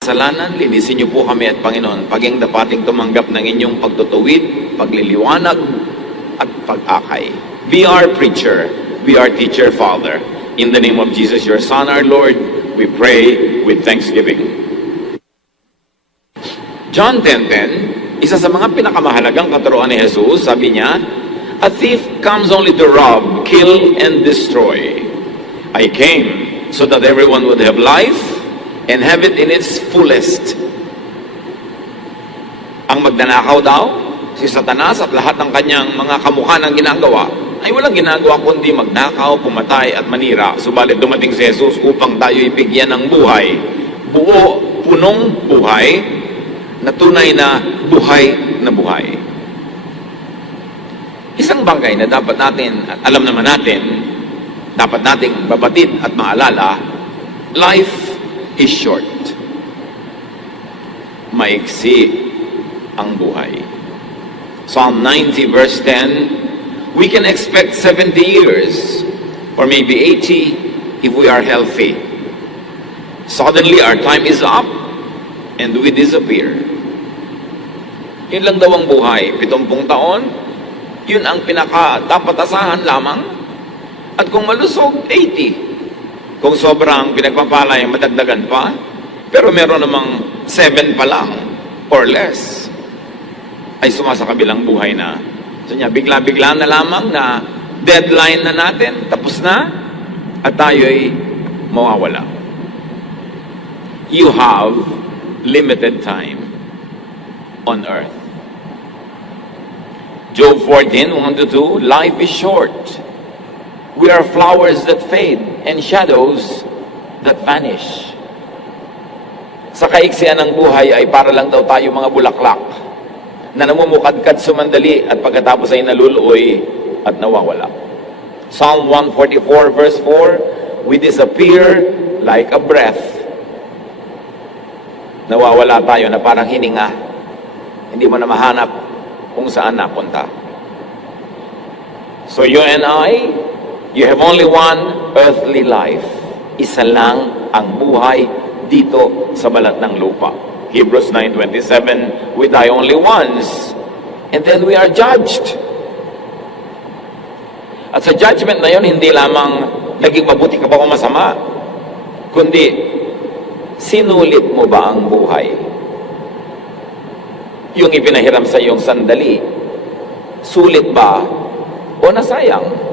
Kasalanan, linisin niyo po kami at Panginoon, paging dapating tumanggap ng inyong pagtutuwid, pagliliwanag, at pag-akay. Be our preacher, be our teacher, Father. In the name of Jesus, your Son, our Lord, we pray with thanksgiving. John 10:10, isa sa mga pinakamahalagang katuruan ni Jesus, sabi niya, a thief comes only to rob, kill, and destroy. I came so that everyone would have life and have it in its fullest. Ang magnanakaw daw, si Satanas at lahat ng kanyang mga kamukha ng ginagawa, ay walang ginagawa kundi magnakaw, pumatay at manira. Subalit dumating si Jesus upang tayo ibigyan ng buhay. Buo, punong buhay, na tunay na buhay na buhay. Isang bagay na dapat natin, at alam naman natin, dapat nating babatid at maalala, life is short. Maiksi ang buhay. Psalm 90 verse 10, we can expect 70 years or maybe 80 if we are healthy. Suddenly our time is up and we disappear. Yun lang daw ang buhay, 70 taon, yun ang pinaka dapat asahan lamang. At kung malusog, 80. Kung sobrang pinagpapalay, madagdagan pa. Pero meron namang 7 pa lang or less ay sumasakabilang buhay na. So niya, bigla-bigla na lamang na deadline na natin, tapos na, at tayo'y mawawala. You have limited time on earth. Job 14:1-2, life is short. We are flowers that fade and shadows that vanish. Sa kaiksian ng buhay ay para lang daw tayo mga bulaklak na namumukadkad sumandali at pagkatapos ay naluluoy at nawawala. Psalm 144 verse 4, we disappear like a breath. Nawawala tayo na parang hininga. Hindi mo na mahanap kung saan napunta. So you and I, you have only one earthly life. Isa lang ang buhay dito sa balat ng lupa. Hebrews 9:27, we die only once, and then we are judged. At sa judgment na yun, hindi lamang naging mabuti ka ba o masama, kundi sinulit mo ba ang buhay? Yung ipinahiram sa iyong sandali, sulit ba o nasayang?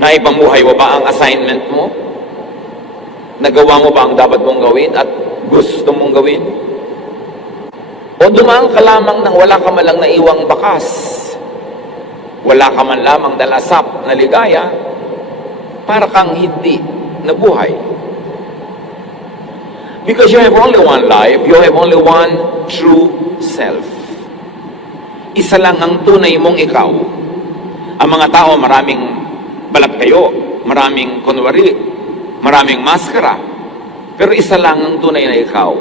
Naipamuhay mo ba ang assignment mo? Nagawa mo ba ang dapat mong gawin at gusto mong gawin? O dumaan ka lamang nang wala ka man lang naiwang bakas? Wala ka man lamang dalasap na ligaya para kang hindi nabuhay? Because you have only one life, you have only one true self. Isa lang ang tunay mong ikaw. Ang mga tao, maraming balat kayo, maraming kunwari, maraming maskara, pero isa lang ang tunay na ikaw.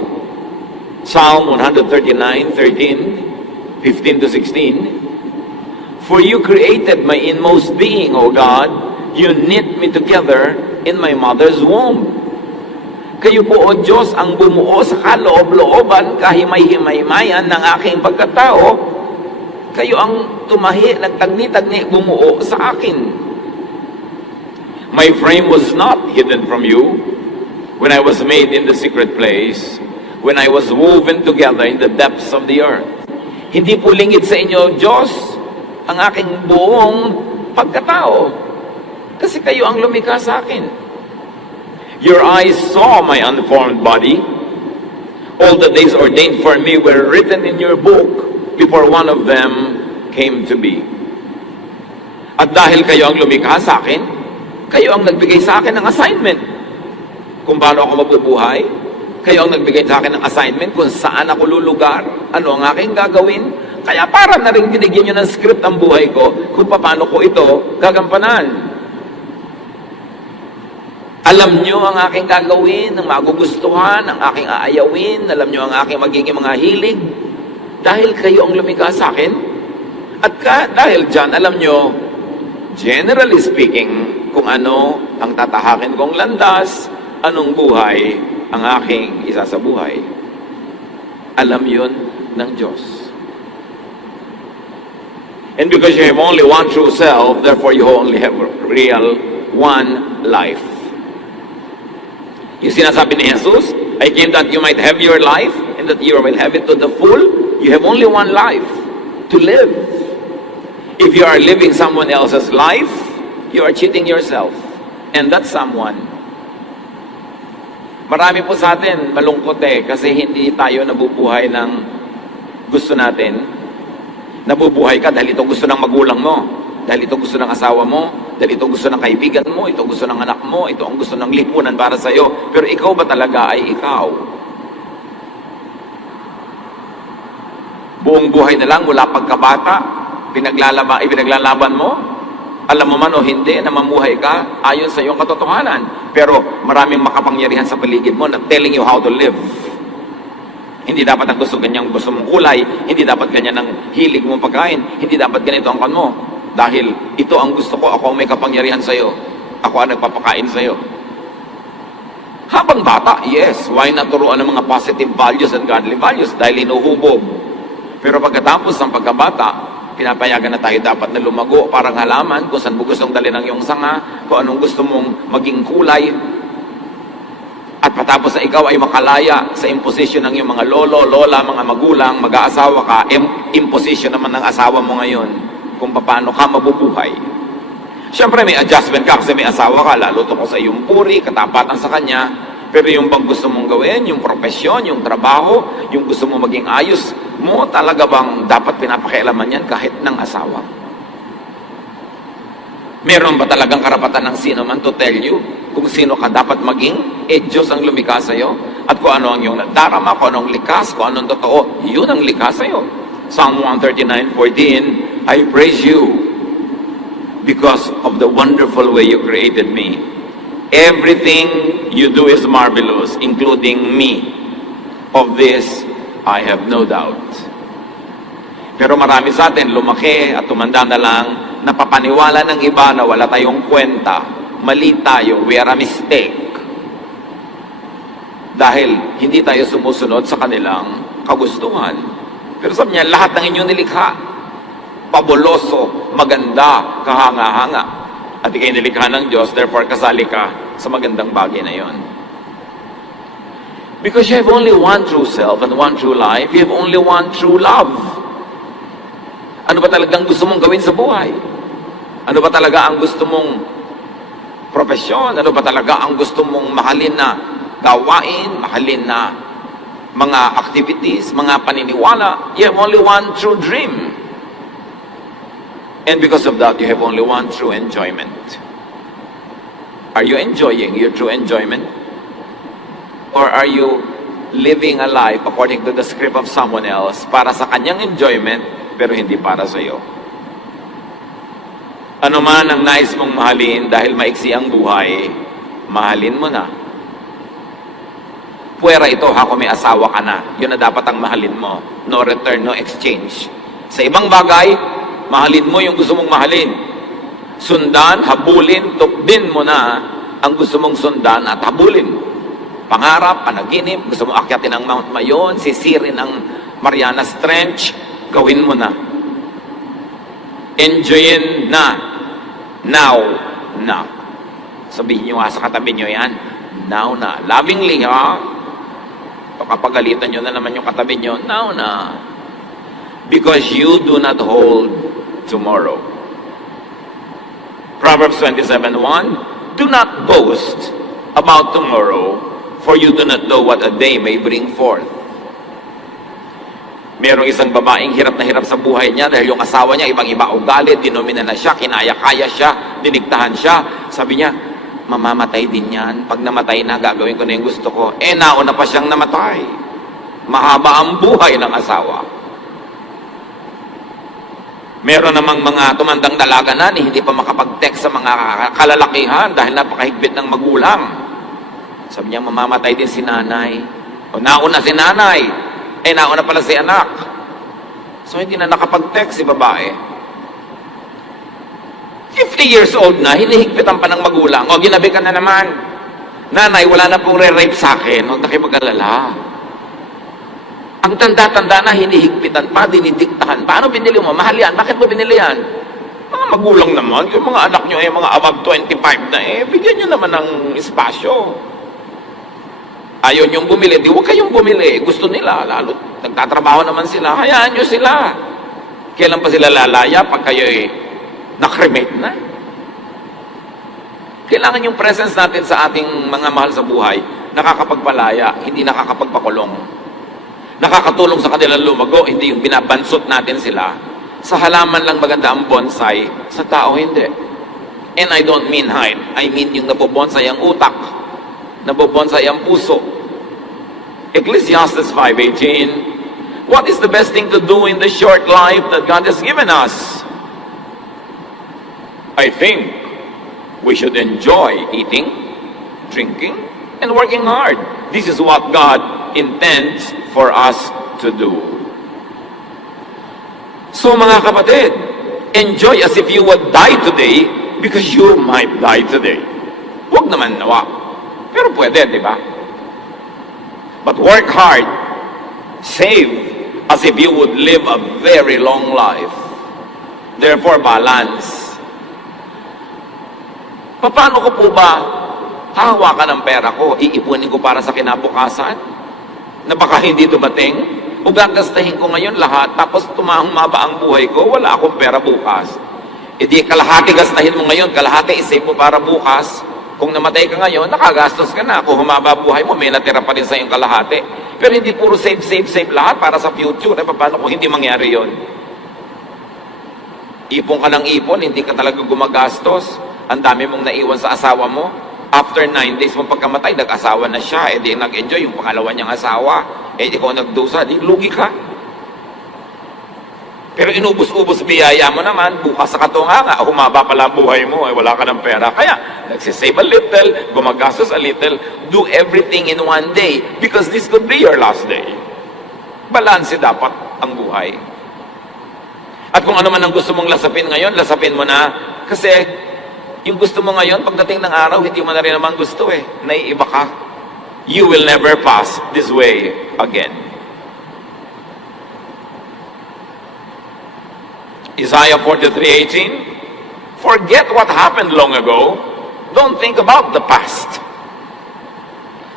Psalm 139:13, 15-16, for you created my inmost being, O God, you knit me together in my mother's womb. Kayo po, O Diyos, ang bumuo sa kaloob-looban, kahimay-himaymayan ng aking pagkatao. Kayo ang tumahi, nagtagni-tagni, bumuo sa akin. My frame was not hidden from you when I was made in the secret place, when I was woven together in the depths of the earth. Hindi po lingid sa inyo, Diyos, ang aking buong pagkatao. Kasi kayo ang lumikha sa akin. Your eyes saw my unformed body. All the days ordained for me were written in your book before one of them came to be. At dahil kayo ang lumikha sa akin, kayo ang nagbigay sa akin ng assignment kung paano ako mabubuhay. Kayo ang nagbigay sa akin ng assignment kung saan ako lulugar, ano ang aking gagawin. Kaya para na rin binigyan nyo ng script ang buhay ko kung paano ko ito gagampanan. Alam nyo ang aking gagawin, ang magugustuhan, ang aking aayawin. Alam nyo ang aking magiging mga hilig. Dahil kayo ang lumikha sa akin. At dahil dyan, alam nyo, generally speaking, kung ano ang tatahakin kong landas, anong buhay ang aking isasabuhay. Alam yun ng Diyos. And because you have only one true self, therefore you only have real one life. Yung sinasabi ni Jesus, I came that you might have your life and that you will have it to the full. You have only one life to live. If you are living someone else's life, you are cheating yourself. And that's someone. Marami po sa atin malungkot kasi hindi tayo nabubuhay ng gusto natin. Nabubuhay ka dahil ito gusto ng magulang mo, dahil ito gusto ng asawa mo, dahil ito gusto ng kaibigan mo, ito gusto ng anak mo, ito ang gusto ng lipunan para sa iyo. Pero ikaw ba talaga ay ikaw? Buong buhay na lang mula pagkabata, pinaglalaban mo, alam mo man o hindi na mamuhay ka ayon sa iyong katotohanan. Pero maraming makapangyarihan sa paligid mo na telling you how to live. Hindi dapat ang gusto mong kulay, hindi dapat ganyan ang hilig mong pagkain, hindi dapat ganito ang kan mo. Dahil ito ang gusto ko, ako ang may kapangyarihan sa iyo. Ako ang nagpapakain sa iyo. Habang bata, yes, why not turuan ng mga positive values and godly values dahil inuhubog. Pero pagkatapos ng pagkabata, pinapayagan na tayo dapat na lumago, parang halaman, kung saan mo gustong dalhin ang iyong sanga, kung anong gusto mong maging kulay. At patapos na ikaw ay makalaya sa imposition ng iyong mga lolo, lola, mga magulang, mag-aasawa ka, imposition naman ng asawa mo ngayon kung paano ka mabubuhay. Siyempre may adjustment ka kasi may asawa ka, lalo to ko sa iyong puri, katapatan sa kanya. Pero yung bang gusto mong gawin, yung profesyon, yung trabaho, yung gusto mong maging ayos mo, talaga bang dapat pinapakialaman yan kahit ng asawa? Meron ba talagang karapatan ng sino man to tell you kung sino ka dapat maging? Diyos ang lumikha sa iyo. At kung ano ang iyong nadarama, kung anong likas, kung anong totoo, yun ang likha sa iyo. Psalm 139:14, I praise you because of the wonderful way you created me. Everything you do is marvelous, including me. Of this, I have no doubt. Pero marami sa atin, lumaki at tumanda na lang, napapaniwala ng iba na wala tayong kwenta, mali tayo, we are a mistake. Dahil hindi tayo sumusunod sa kanilang kagustuhan. Pero sabi niya, lahat ng inyong nilikha, pabuloso, maganda, kahanga-hanga. At ikay nilikha ng Diyos, therefore kasali ka sa magandang bagay na yon. Because you have only one true self and one true life, you have only one true love. Ano ba talagang gusto mong gawin sa buhay? Ano ba talaga ang gusto mong profesyon? Ano ba talaga ang gusto mong mahalin na gawain, mahalin na mga activities, mga paniniwala? You have only one true dream. And because of that, you have only one true enjoyment. Are you enjoying your true enjoyment? Or are you living a life according to the script of someone else para sa kanyang enjoyment pero hindi para sa iyo? Ano man ang nais mong mahalin dahil maiksi ang buhay, mahalin mo na. Puwera ito, kung may asawa ka na, yun na dapat ang mahalin mo. No return, no exchange. Sa ibang bagay, mahalin mo yung gusto mong mahalin. Sundan, habulin, tukdin mo na ang gusto mong sundan at habulin. Pangarap, panaginip, gusto mong akyatin ang Mount Mayon, sisirin ang Marianas Trench, gawin mo na. Enjoyin na. Now na. Sabihin nyo nga sa katabi nyo yan, now na. Lovingly, ha? Kapagalitan nyo na naman yung katabi nyo, now na. Because you do not hold tomorrow. Proverbs 27:1, do not boast about tomorrow, for you do not know what a day may bring forth. Merong isang babaeng hirap na hirap sa buhay niya dahil yung asawa niya, ibang-iba ugali, dinomina na siya, kinaya-kaya siya, diniktahan siya. Sabi niya, mamamatay din yan. Pag namatay na, gagawin ko na yung gusto ko. Nauna pa siyang namatay. Mahaba ang buhay ng asawa. Meron namang mga tumandang dalaga na hindi pa makapag-text sa mga kalalakihan dahil napakahigpit ng magulang. Sabi niya, mamamatay din si nanay. O nauna si nanay. Nauna pala si anak. So hindi na nakapag-text si babae. 50 years old na, hinihigpitan pa ng magulang. O ginabi ka na naman. Nanay, wala na pong re-rape sa akin. Huwag na kayo mag-alala. Ang tanda-tanda na, hinihigpitan pa, dinidiktahan. Paano binili mo? Mahal yan. Bakit mo binili yan? Mga magulang naman. Yung mga anak nyo mga above 25 na bigyan nyo naman ng espasyo. Ayaw nyong bumili, di huwag kayong bumili. Gusto nila, lalo nagtatrabaho naman sila. Hayaan nyo sila. Kailan pa sila lalaya pag kayo nakremate na? Kailangan yung presence natin sa ating mga mahal sa buhay, nakakapagpalaya, hindi nakakapagpakulong. Nakakatulong sa kanilang lumago, hindi yung binabansot natin sila. Sa halaman lang maganda ang bonsai, sa tao hindi. And I don't mean height, I mean yung nabobonsai ang utak, nabobonsai ang puso. Ecclesiastes 5:18, what is the best thing to do in the short life that God has given us? I think we should enjoy eating, drinking, and working hard. This is what God intends for us to do. So mga kapatid, enjoy as if you would die today because you might die today. Huwag naman nawa. Pero pwede, di ba? But work hard, save as if you would live a very long life. Therefore, balance. Paano ko po ba hahawakan ang pera ko? Iipunin ko para sa kinabukasan? Na baka hindi dumating? O gagastahin ko ngayon lahat, tapos tumahumaba ang buhay ko, wala akong pera bukas. E di kalahati gastahin mo ngayon, kalahati isave mo para bukas. Kung namatay ka ngayon, nakagastos ka na. Kung humaba buhay mo, may natira pa rin sa iyong kalahati. Pero hindi puro save lahat para sa future. Paano kung hindi mangyari yon? Ipon ka ng ipon, hindi ka talaga gumagastos. Ang dami mong naiwan sa asawa mo. After 9 days mo pagkamatay, nag-asawa na siya. Di nag-enjoy yung pangalawa niyang asawa. Di ko nagdusa, di lugi ka. Pero inubos-ubos biyaya mo naman, bukas sa katunganga, humaba pala ang buhay mo, wala ka ng pera. Kaya, nagsisave a little, gumagastos a little, do everything in one day, because this could be your last day. Balanse dapat ang buhay. At kung ano man ang gusto mong lasapin ngayon, lasapin mo na. Kasi, yung gusto mo ngayon, pagdating ng araw, hindi mo na rin naman gusto naiiba ka. You will never pass this way again. Isaiah 43:18, forget what happened long ago. Don't think about the past.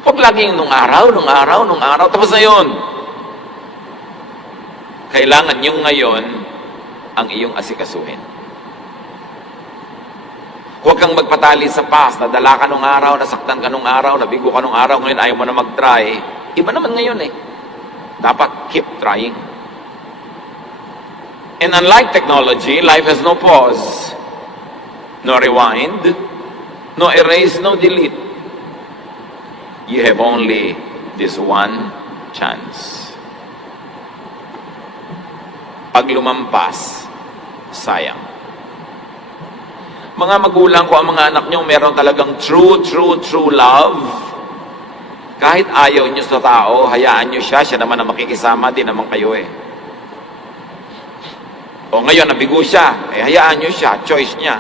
Huwag laging nung araw, tapos na yun. Kailangan yung ngayon ang iyong asikasuhin. Huwag kang magpatali sa past, nadala ka nung araw, nasaktan ka nung araw, nabigo ka nung araw, ngayon ayaw mo na mag-try. Iba naman ngayon Dapat keep trying. And unlike technology, life has no pause, no rewind, no erase, no delete. You have only this one chance. Pag lumampas, sayang. Mga magulang ko, ang mga anak nyo, meron talagang true love. Kahit ayaw nyo sa tao, hayaan nyo siya naman ang makikisama, din naman kayo O ngayon, nabigo siya, hayaan nyo siya, choice niya.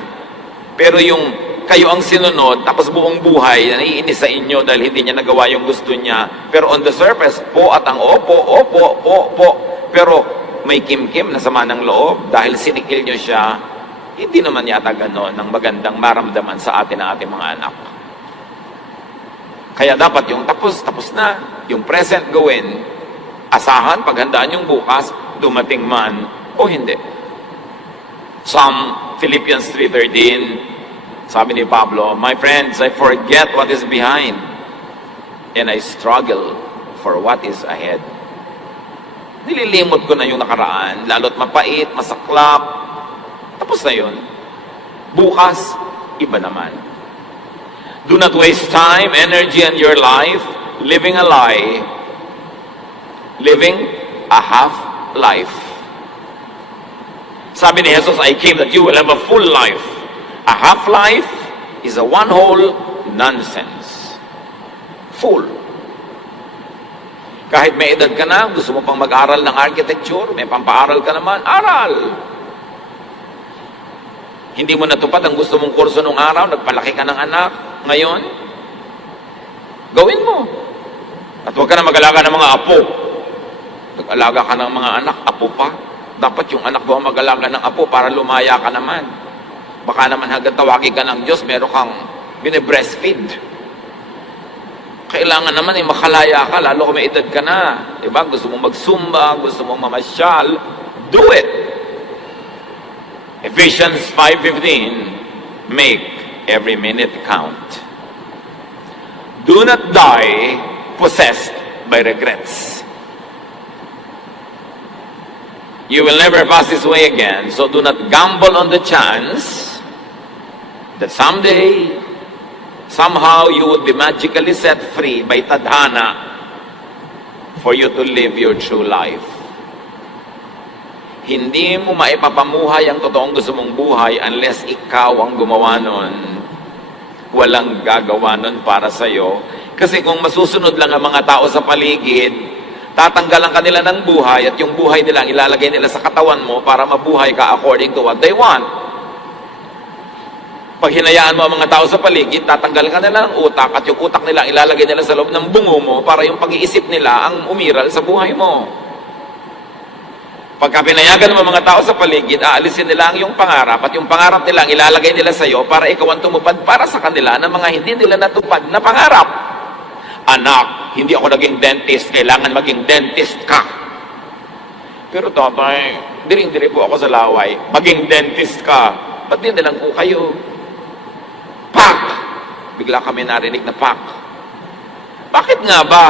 Pero yung kayo ang sinunod, tapos buong buhay, naiinis sa inyo dahil hindi niya nagawa yung gusto niya. Pero on the surface, po at ang opo. Pero may kim-kim na sama ng loob dahil sinikil nyo siya. Hindi naman yata ganon ang magandang maramdaman sa atin ng ating mga anak. Kaya dapat yung tapos na, yung present gawin, asahan, paghandaan yung bukas, dumating man o hindi. Philippians 3:13, sabi ni Pablo, my friends, I forget what is behind and I struggle for what is ahead. Nililimot ko na yung nakaraan, lalo't mapait, masaklap, tapos na yun. Bukas, iba naman. Do not waste time, energy, and your life living a lie, living a half life. Sabi ni Jesus, I came that you will have a full life. A half life is a one whole nonsense. Full. Kahit may edad ka na, gusto mo pang mag-aral ng architecture, may pampaaral ka naman, aral. Hindi mo natupad ang gusto mong kurso nung araw, nagpalaki ka ng anak. Ngayon, Gawin mo. At huwag ka na mag-alaga ng mga apo. Nag-alaga ka ng mga anak, apo pa. Dapat yung anak mo mag-alaga ng apo para lumaya ka naman. Baka naman hanggang tawagin ka ng Diyos, meron kang bine-breastfeed. Kailangan naman makalaya ka, lalo kung may edad ka na. Diba? Gusto mong magsumba, gusto mong mamasyal, do it! Ephesians 5:15, make every minute count. Do not die possessed by regrets. You will never pass this way again, so do not gamble on the chance that someday, somehow you would be magically set free by tadhana for you to live your true life. Hindi mo maipapamuhay ang totoong gusto mong buhay unless ikaw ang gumawa nun. Walang gagawa nun para sa'yo. Kasi kung masusunod lang ang mga tao sa paligid, tatanggalan ka nila ng buhay at yung buhay nila ilalagay nila sa katawan mo para mabuhay ka according to what they want. Pag hinayaan mo ang mga tao sa paligid, tatanggalan ka nila ng utak at yung utak nila ilalagay nila sa loob ng bungo mo para yung pag-iisip nila ang umiral sa buhay mo. Pagka pinayagan mo mga tao sa paligid, aalisin nila ang iyong pangarap at yung pangarap nila ilalagay nila sa iyo para ikaw ang tumupad para sa kanila ng mga hindi nila natupad na pangarap. Anak, hindi ako naging dentist, kailangan maging dentist ka. Pero tatay, diring-diri po ako sa laway, maging dentist ka. Ba't din nilang po kayo? Pak! Bigla kami narinig na pak. Bakit nga ba?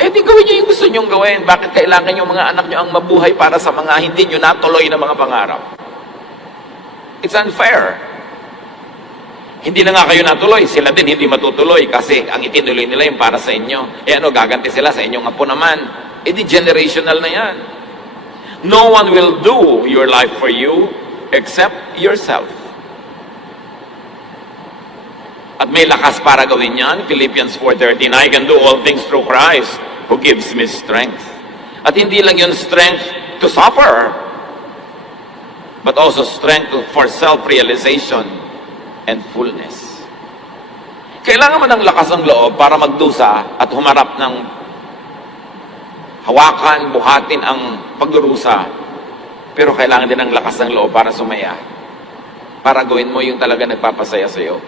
Eh di gawin nyo yung gusto nyong gawin. Bakit kailangan yung mga anak nyo ang mabuhay para sa mga hindi nyo natuloy na mga pangarap? It's unfair. Hindi na nga kayo natuloy, sila din hindi matutuloy kasi ang itinuloy nila yung para sa inyo. Eh ano, gaganti sila sa inyong apo naman. Eh di generational na yan. No one will do your life for you except yourself. At may lakas para gawin yan. Philippians 4:13, I can do all things through Christ who gives me strength. At hindi lang yun strength to suffer, but also strength for self-realization and fullness. Kailangan mo ng lakas ng loob para magdusa at humarap ng hawakan, buhatin ang pagdurusa. Pero kailangan din ng lakas ng loob para sumaya. Para gawin mo yung talaga nagpapasaya sa iyo.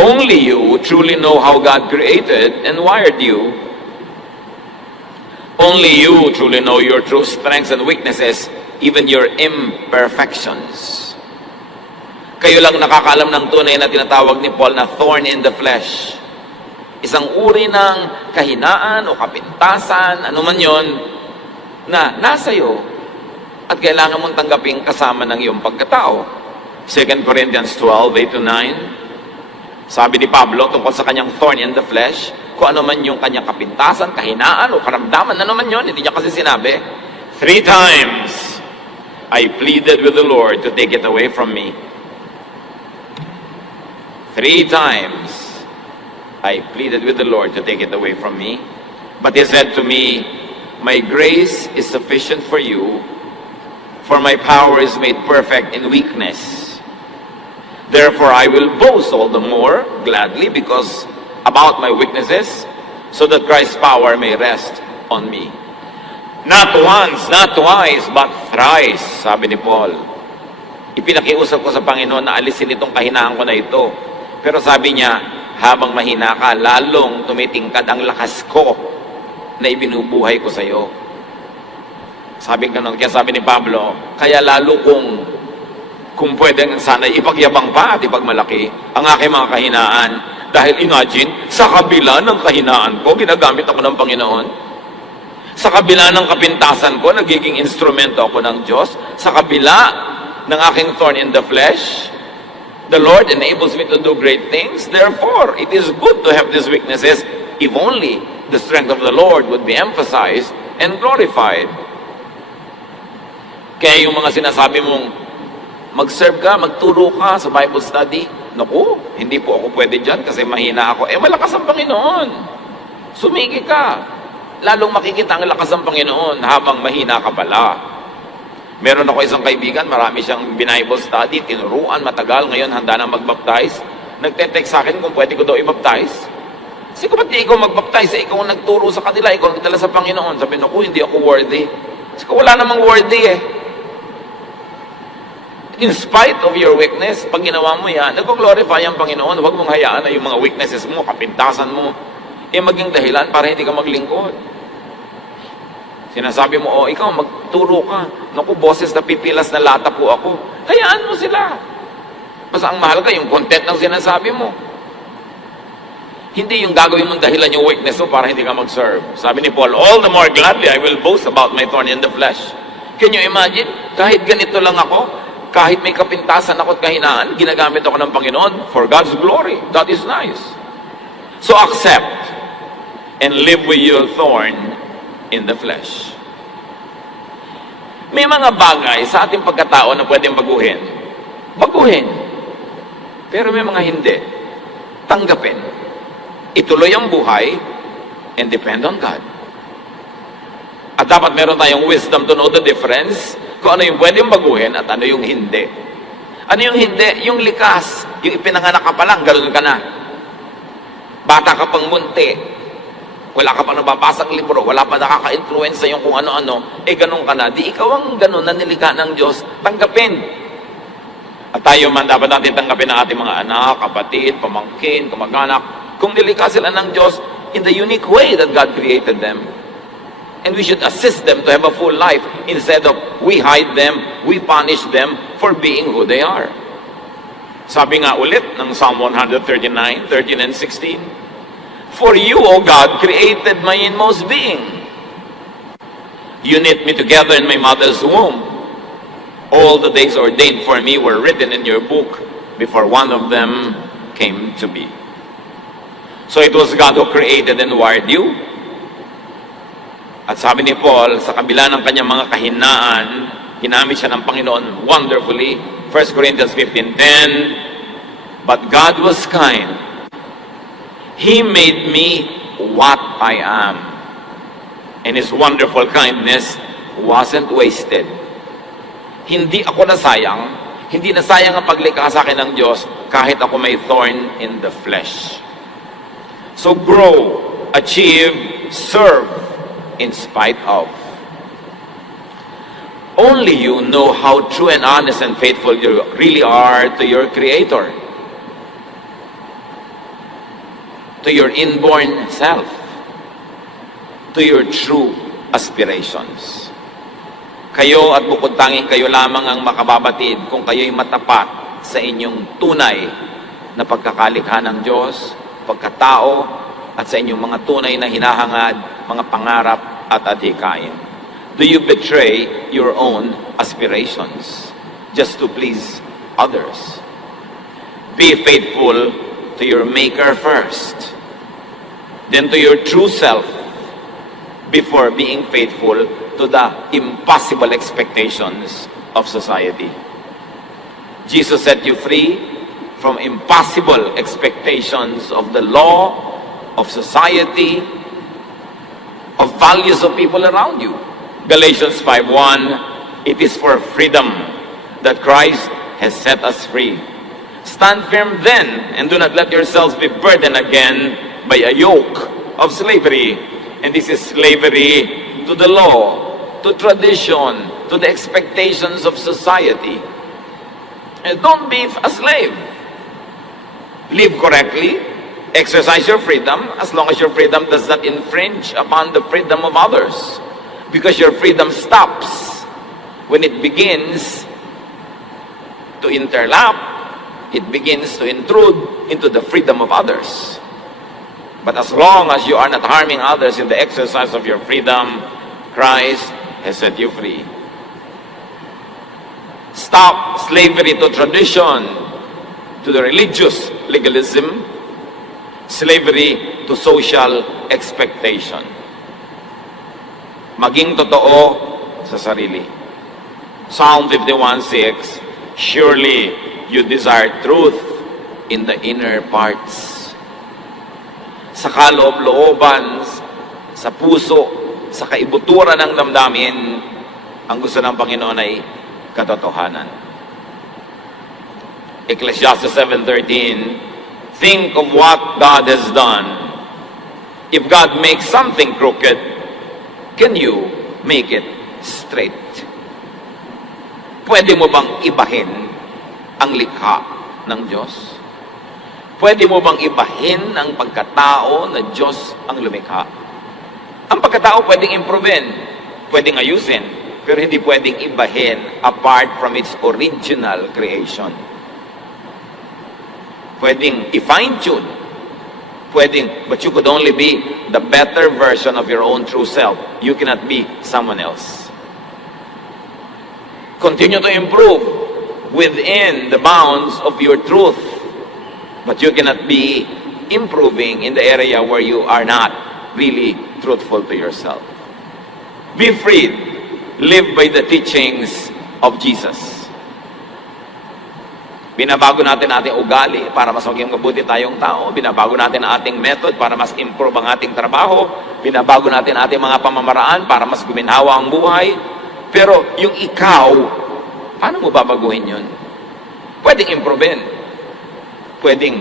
Only you truly know how God created and wired you. Only you truly know your true strengths and weaknesses, even your imperfections. Kayo lang nakakaalam ng tunay na tinatawag ni Paul na thorn in the flesh. Isang uri ng kahinaan o kapintasan, ano man yon, na nasa iyo at kailangan mong tanggaping kasama ng iyong pagkatao. 2 Corinthians 12:8-9. Sabi ni Pablo tungkol sa kanyang thorn in the flesh, kung ano man yung kanyang kapintasan, kahinaan o karamdaman, ano man yun, hindi niya kasi sinabi. 3 times, I pleaded with the Lord to take it away from me. 3 times, I pleaded with the Lord to take it away from me. But He said to me, my grace is sufficient for you, for my power is made perfect in weakness. Therefore, I will boast all the more gladly because about my weaknesses, so that Christ's power may rest on me. Not once, not twice, but thrice, sabi ni Paul. Ipinakiusap ko sa Panginoon na alisin itong kahinaan ko na ito. Pero sabi niya, habang mahina ka, lalong tumitingkad ang lakas ko na ibinubuhay ko sa iyo. Sabi ganun, kaya sabi ni Pablo, kaya lalo kung pwedeng sana ipagyabang pa at ipagmalaki ang aking mga kahinaan. Dahil imagine, sa kabila ng kahinaan ko, ginagamit ako ng Panginoon. Sa kabila ng kapintasan ko, nagiging instrumento ako ng Diyos. Sa kabila ng aking thorn in the flesh, the Lord enables me to do great things. Therefore, it is good to have these weaknesses if only the strength of the Lord would be emphasized and glorified. Kaya yung mga sinasabi mong mag-serve ka, magturo ka sa Bible study. Naku, hindi po ako pwede dyan kasi mahina ako. Eh, malakas ang Panginoon. Sumigi ka. Lalong makikita ang lakas ng Panginoon habang mahina ka pala. Meron ako isang kaibigan, marami siyang Bible study, tinuruan, matagal. Ngayon, handa na mag-baptize. Nagte-text sa akin kung pwede ko daw i-baptize. Sige, ba't di ikaw magbaptize? Ikaw ang nagturo sa kanila, ikaw ang nagdala sa Panginoon. Sabi, naku, hindi ako worthy. Sige, wala namang worthy eh. In spite of your weakness, pag ginawa mo yan, nag-glorify ang Panginoon. Huwag mong hayaan na yung mga weaknesses mo, kapintasan mo, maging dahilan para hindi ka maglingkod. Sinasabi mo, ikaw, magturo ka. Naku, boses na pipilas na lata po ako. Hayaan mo sila. Basta ang mahal ka, yung content ng sinasabi mo. Hindi yung gagawin mong dahilan yung weakness mo para hindi ka mag-serve. Sabi ni Paul, all the more gladly I will boast about my thorn in the flesh. Can you imagine? Kahit ganito lang ako, kahit may kapintasan ako at kahinaan, ginagamit ako ng Panginoon for God's glory. That is nice. So accept and live with your thorn in the flesh. May mga bagay sa ating pagkatao na pwedeng baguhin. Baguhin. Pero may mga hindi. Tanggapin. Ituloy ang buhay and depend on God. At dapat meron tayong wisdom to know the difference kung ano yung pwedeng baguhin at ano yung hindi. Ano yung hindi? Yung likas. Yung ipinanganak ka pa lang, ganoon ka na. Bata ka pang munti. Wala ka pa nababasang libro. Wala pa nakaka-influence sa yung kung ano-ano. Ganoon ka na. Di ikaw ang ganoon na nilikha ng Diyos. Tanggapin. At tayo man, dapat natin tanggapin ang ating mga anak, kapatid, pamangkin, kamag-anak. Kung nilikha sila ng Diyos in the unique way that God created them. And we should assist them to have a full life instead of we hide them, we punish them for being who they are. Sabi nga ulit ng Psalm 139, 13 and 16, for you, O God, created my inmost being. You knit me together in my mother's womb. All the days ordained for me were written in your book before one of them came to be. So it was God who created and wired you. At sabi ni Paul, sa kabila ng kanyang mga kahinaan, ginamit siya ng Panginoon wonderfully. 1 Corinthians 15:10, but God was kind. He made me what I am. And His wonderful kindness wasn't wasted. Hindi ako nasayang, hindi nasayang ang paglikha sa akin ng Diyos kahit ako may thorn in the flesh. So grow, achieve, serve, in spite of. Only you know how true and honest and faithful you really are to your Creator, to your inborn self, to your true aspirations. Kayo at bukod tanging kayo lamang ang makababatid kung kayo'y matapat sa inyong tunay na pagkakalikha ng Diyos, pagkatao, at sa inyong mga tunay na hinahangad, mga pangarap at adhikain. Do you betray your own aspirations just to please others? Be faithful to your Maker first, then to your true self, before being faithful to the impossible expectations of society. Jesus set you free from impossible expectations of the law, of society, of values of people around you. Galatians 5:1, it is for freedom that Christ has set us free. Stand firm then, and do not let yourselves be burdened again by a yoke of slavery. And this is slavery to the law, to tradition, to the expectations of society. And don't be a slave. Live correctly, exercise your freedom as long as your freedom does not infringe upon the freedom of others. Because your freedom stops when it begins to interlap, it begins to intrude into the freedom of others. But as long as you are not harming others in the exercise of your freedom, Christ has set you free. Stop slavery to tradition, to the religious legalism, slavery to social expectation. Maging totoo sa sarili. Psalm 51:6, surely you desire truth in the inner parts. Sa kaloob-looban, sa puso, sa kaibuturan ng damdamin, ang gusto ng Panginoon ay katotohanan. Ecclesiastes 7:13, think of what God has done If God makes something crooked, can you make it straight? Pwede mo bang ibahin ang likha ng Diyos? Pwede mo bang ibahin ang pagkatao na Diyos ang lumikha? Ang pagkatao pwedeng improvein, pwedeng ayusin, pero hindi pwedeng ibahin apart from its original creation. Pwedeng i-fine-tune, but you could only be the better version of your own true self. You cannot be someone else. Continue to improve within the bounds of your truth, but you cannot be improving in the area where you are not really truthful to yourself. Be freed. Live by the teachings of Jesus. Binabago natin ating ugali para mas maging mabuti tayong tao. Binabago natin ang ating method para mas improve ang ating trabaho. Binabago natin ang ating mga pamamaraan para mas guminhawa ang buhay. Pero yung ikaw, paano mo babaguhin yun? Pwedeng improvein. Pwedeng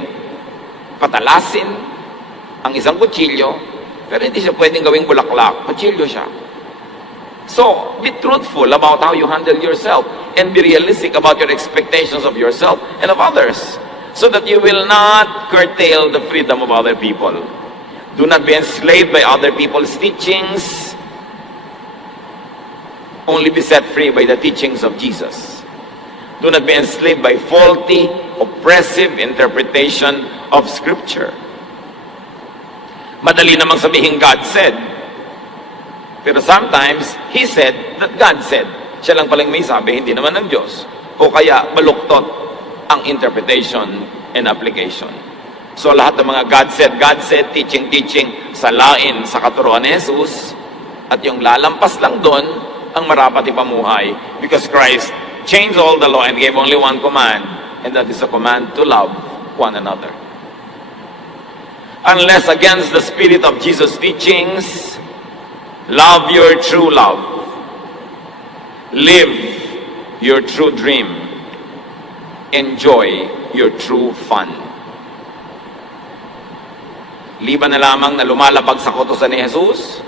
patalasin ang isang kutsilyo, pero hindi siya pwedeng gawing bulaklak. Kutsilyo siya. So, be truthful about how you handle yourself and be realistic about your expectations of yourself and of others so that you will not curtail the freedom of other people. Do not be enslaved by other people's teachings. Only be set free by the teachings of Jesus. Do not be enslaved by faulty, oppressive interpretation of Scripture. Madali namang sabihin God said. Pero sometimes, He said that God said. Siya lang palang may sabi, hindi naman ng Diyos. O kaya, baluktot ang interpretation and application. So, lahat ng mga God said, teaching, salain sa katuruan ni Jesus, at yung lalampas lang doon, ang marapat ipamuhay. Because Christ changed all the law and gave only one command, and that is a command to love one another. Unless against the spirit of Jesus' teachings, love your true love. Live your true dream. Enjoy your true fun. Liban na lamang na lumalabag sa kautusan ni Jesus,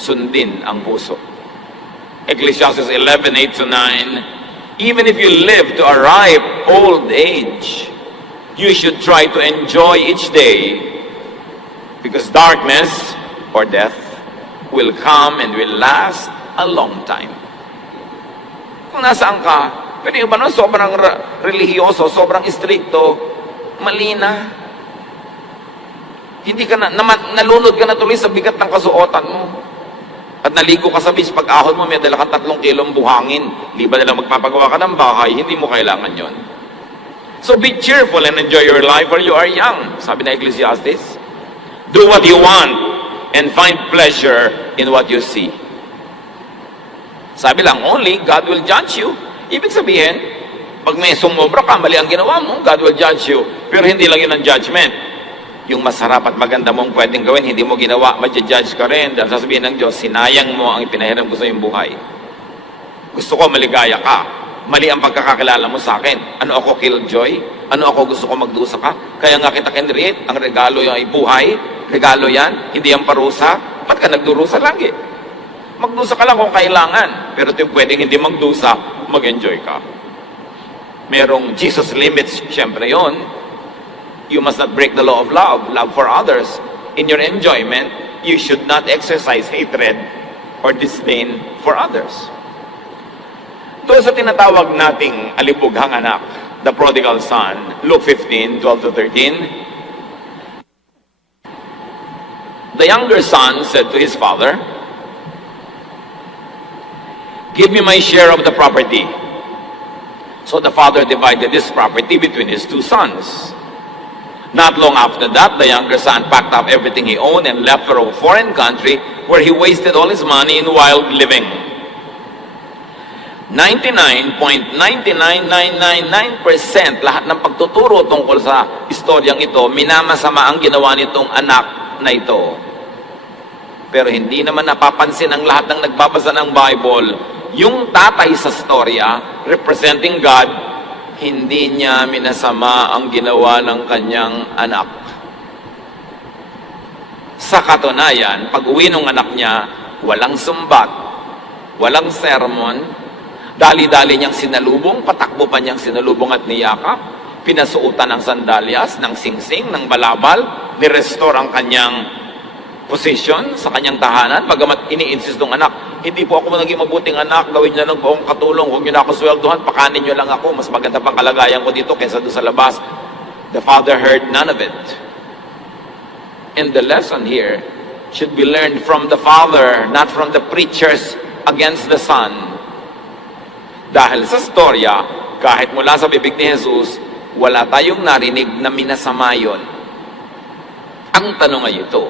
sundin ang puso. Ecclesiastes 11:8-9, even if you live to a ripe old age, you should try to enjoy each day, because darkness or death will come and will last a long time. Kung nasaan ka, pero yung iba nun, sobrang religyoso, sobrang stricto, mali na. Hindi ka na, nalunod ka na tuloy sa bigat ng kasuotan mo. At naligo ka sa beach, pag ahon mo, may dala ka 3 kilong buhangin. Di ba nila magpapagawa ka ng bahay, hindi mo kailangan yon. So be cheerful and enjoy your life while you are young. Sabi na Ecclesiastes, do what you want and find pleasure in what you see. Sabi lang, only God will judge you. Ibig sabihin, pag may sumobra ka, mali ang ginawa mo, God will judge you. Pero hindi lang yun ang judgment. Yung masarap at maganda mong pwedeng gawin, hindi mo ginawa, ma-judge ka rin. Dahil sasabihin ng Diyos, sinayang mo ang ipinahiram ko sa iyong buhay. Gusto ko maligaya ka. Mali ang pagkakakilala mo sa akin. Ano ako, killjoy? Ano ako, gusto ko magdusa ka? Kaya nga kita kinreate, ang regalo yung ay buhay. Regalo yan, hindi ang parusa. Ba't ka nagdurusa lagi? Magdusa ka lang kung kailangan. Pero ito pwedeng hindi magdusa, mag-enjoy ka. Merong Jesus limits, syempre yon. You must not break the law of love for others. In your enjoyment, you should not exercise hatred or disdain for others. Doon sa tinatawag nating alibughang anak, the prodigal son, Luke 15:12-13, the younger son said to his father, "Give me my share of the property." So the father divided his property between his 2 sons. Not long after that, the younger son packed up everything he owned and left for a foreign country where he wasted all his money in wild living. 99.99999% lahat ng pagtuturo tungkol sa istoryang ito, minamasama ang ginawa nitong anak na ito. Pero hindi naman napapansin ang lahat ng nagbabasa ng Bible. Yung tatay sa storya, representing God, hindi niya minasama ang ginawa ng kanyang anak. Sa katunayan, pag uwi ng anak niya, walang sumbat, walang sermon, dali-dali niyang sinalubong, patakbo pa niyang sinalubong at niyakap, pinasuutan ng sandalyas, ng singsing, ng balabal, nirestore ang kanyang posisyon sa kanyang tahanan, bagamat ini-insist ng anak, hindi po ako naging mabuting anak, gawin niyo lang po akong katulong, huwag niyo na ako sweldohan, pakanin niyo lang ako, mas maganda pang kalagayan ko dito kaysa doon sa labas. The father heard none of it. And the lesson here should be learned from the father, not from the preachers against the son. Dahil sa storya, kahit mula sa bibig ni Jesus, wala tayong narinig na minasama yun. Ang tanong ay ito,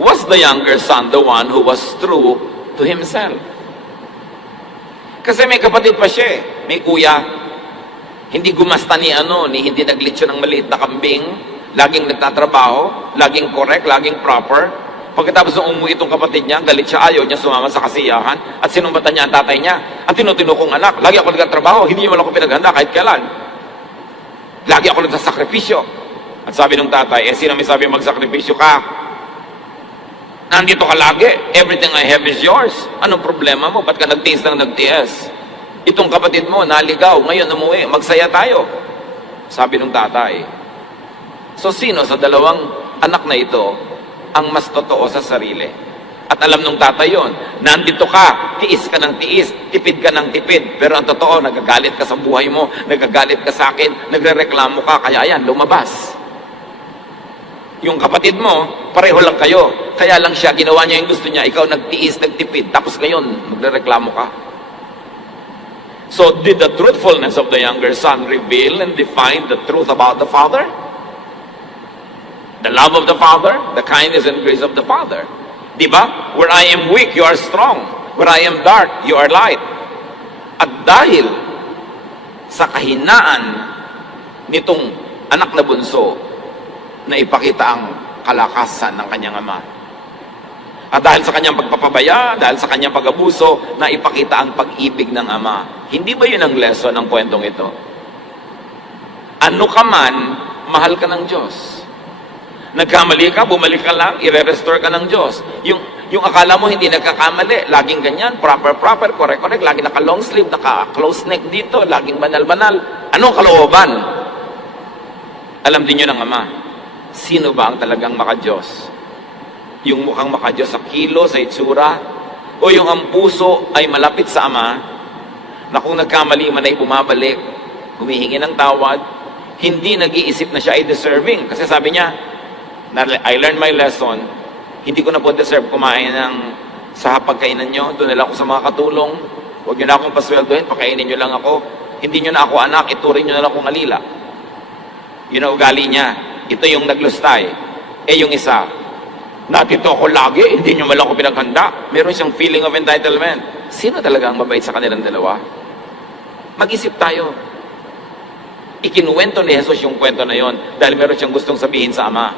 was the younger son the one who was true to himself? Kasi may kapatid pa siya, may kuya. Hindi gumasta ni hindi naglitsyo ng maliit na kambing, laging nagtatrabaho, laging correct, laging proper. Pagkatapos ng umuwi itong kapatid niya, galit siya, ayaw niya sumama sa kasiyahan, at sinumbatan niya ang tatay niya. Ang tinutino kong anak, lagi ako nagtatrabaho, hindi niyo man ako pinaghanda kahit kailan. Lagi ako nagsasakripisyo. At sabi ng tatay, sino may sabi magsakripisyo ka? Nandito ka lagi. Everything I have is yours. Anong problema mo? Ba't ka nagtiis ng nagtiis? Itong kapatid mo, naligaw. Ngayon umuwi. Magsaya tayo. Sabi ng tatay. So, sino sa dalawang anak na ito ang mas totoo sa sarili? At alam ng tatay yon, nandito ka, tiis ka ng tiis, tipid ka ng tipid. Pero ang totoo, nagagalit ka sa buhay mo, nagagalit ka sa akin, nagrereklamo ka, kaya yan, lumabas. Yung kapatid mo, pareho lang kayo. Kaya lang siya, ginawa niya yung gusto niya. Ikaw nagtiis, nagtipid. Tapos ngayon, magrereklamo ka. So, did the truthfulness of the younger son reveal and define the truth about the father? The love of the father, the kindness and grace of the father. Diba? Where I am weak, you are strong. Where I am dark, you are light. At dahil sa kahinaan nitong anak na bunso, na ipakita ang kalakasan ng kanyang ama. At dahil sa kanyang pagpapabaya, dahil sa kanyang pag-abuso, na ipakita ang pag-ibig ng ama. Hindi ba yun ang lesson ng kwentong ito? Ano ka man, mahal ka ng Diyos. Nagkamali ka, bumalik ka lang, i-restore ka ng Diyos. Yung akala mo hindi nagkakamali, laging ganyan, proper, correct, laging naka-long sleeve, naka-close neck dito, laging banal. Anong kalooban? Alam din yun ng ama. Sino ba ang talagang maka-Diyos? Yung mukhang maka-Diyos sa kilo, sa itsura, o yung ang puso ay malapit sa ama, na kung nagkamali man ay bumabalik, humihingi ng tawad, hindi nag-iisip na siya ay deserving. Kasi sabi niya, I learned my lesson, hindi ko na po deserve kumain sa pagkainan nyo, doon na lang ako sa mga katulong, huwag nyo na akong pasweldohin, pakainin nyo lang ako, hindi nyo na ako anak, ituring nyo na lang akong alila. Yun ang ugali niya. Ito yung naglustay. Yung isa, natito ako lagi, hindi nyo malang ako pinaghanda. Meron siyang feeling of entitlement. Sino talaga ang mabait sa kanilang dalawa? Mag-isip tayo. Ikinuwento ni Jesus yung kwento na yon dahil meron siyang gustong sabihin sa ama.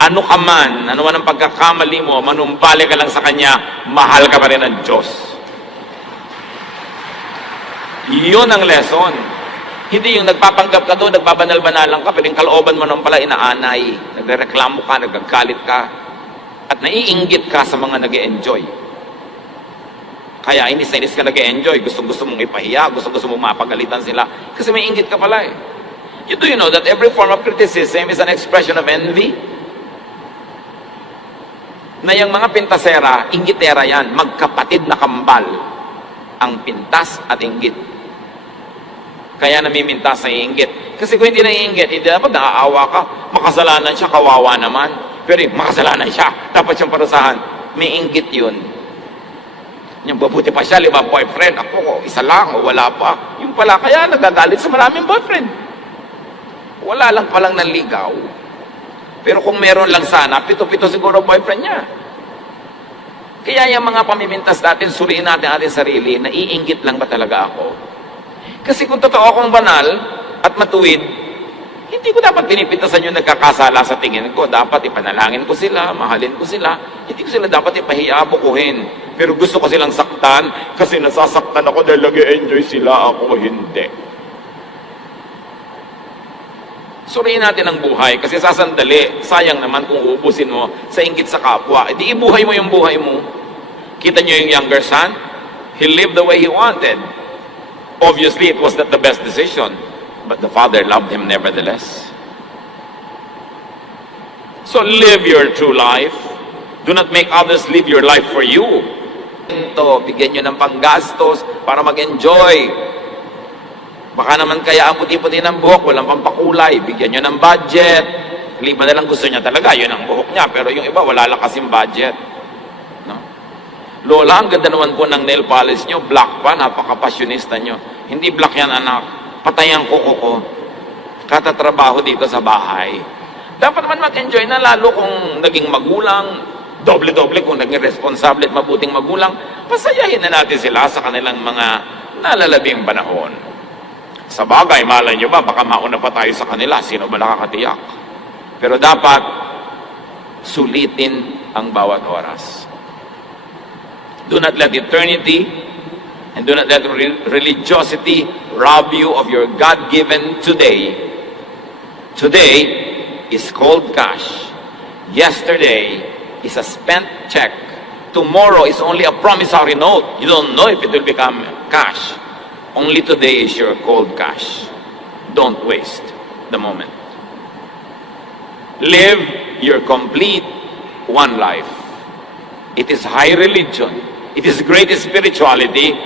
Ano ka man, ano man ang pagkakamali mo, manumbali ka lang sa Kanya, mahal ka pa rin ng Diyos. Yun ang lesson. Hindi yung nagpapanggap ka doon, nagbabanal-banalang ka, pero yung kalooban mo naman pala inaanay, nagrereklamo ka, nagagalit ka, at naiinggit ka sa mga nag-e-enjoy. Kaya inis na inis ka nag-e-enjoy, gusto mong ipahiya, gusto mong mapagalitan sila, kasi may inggit ka pala eh. Do you know that every form of criticism is an expression of envy? Na yung mga pintasera, inggitera yan, magkapatid na kambal, ang pintas at inggit. Kaya namimintas na iinggit. Kasi kung hindi naiinggit, hindi dapat naaawa ka. Makasalanan siya, kawawa naman. Pero makasalanan siya, dapat siyang parusahan. May inggit yun. Yung babuti pa siya, 5 boyfriend. Ako, isa lang, o wala pa. Yung pala kaya nagagalit sa maraming boyfriend. Wala lang palang naligaw. Pero kung meron lang sana, 7 siguro boyfriend niya. Kaya yung mga pamimintas natin, suriin natin ating sarili, naiinggit lang ba talaga ako? Kasi kung totoo akong banal at matuwid, hindi ko dapat pinipintasan yung nagkakasala sa tingin ko. Dapat ipanalangin ko sila, mahalin ko sila. Hindi ko sila dapat ipahiya, bukuhin. Pero gusto ko silang saktan kasi nasasaktan ako dahil nag-enjoy sila, ako hindi. Suriin natin ang buhay kasi sasandali, sayang naman kung uubusin mo sa inggit sa kapwa. Di ibuhay mo yung buhay mo. Kita nyo yung younger son? He lived the way he wanted. Obviously, it was not the best decision, but the father loved him nevertheless. So live your true life. Do not make others live your life for you. Ito, bigyan nyo ng panggastos para mag-enjoy. Baka naman kaya ang puti-puti ng buhok, walang pampakulay, bigyan nyo ng budget. Lima na lang gusto niya talaga, yun ang buhok niya, pero yung iba, wala lang kasing budget. No? Lola, ang ganda naman po ng nail polish nyo, black pa, napaka-passionista nyo. Hindi black yan, anak. Patay ang kuko ko. Katatrabaho dito sa bahay. Dapat naman mag-enjoy na, lalo kung naging magulang, doble-doble kung naging responsable at mabuting magulang, pasayahin na natin sila sa kanilang mga nalalabing panahon. Sa bagay, malay nyo ba, baka mauna pa tayo sa kanila, sino ba nakakatiyak? Pero dapat, sulitin ang bawat oras. Do not let eternity and do not let religiosity rob you of your God-given today. Today is cold cash. Yesterday is a spent check. Tomorrow is only a promissory note. You don't know if it will become cash. Only today is your cold cash. Don't waste the moment. Live your complete one life. It is high religion. It is great spirituality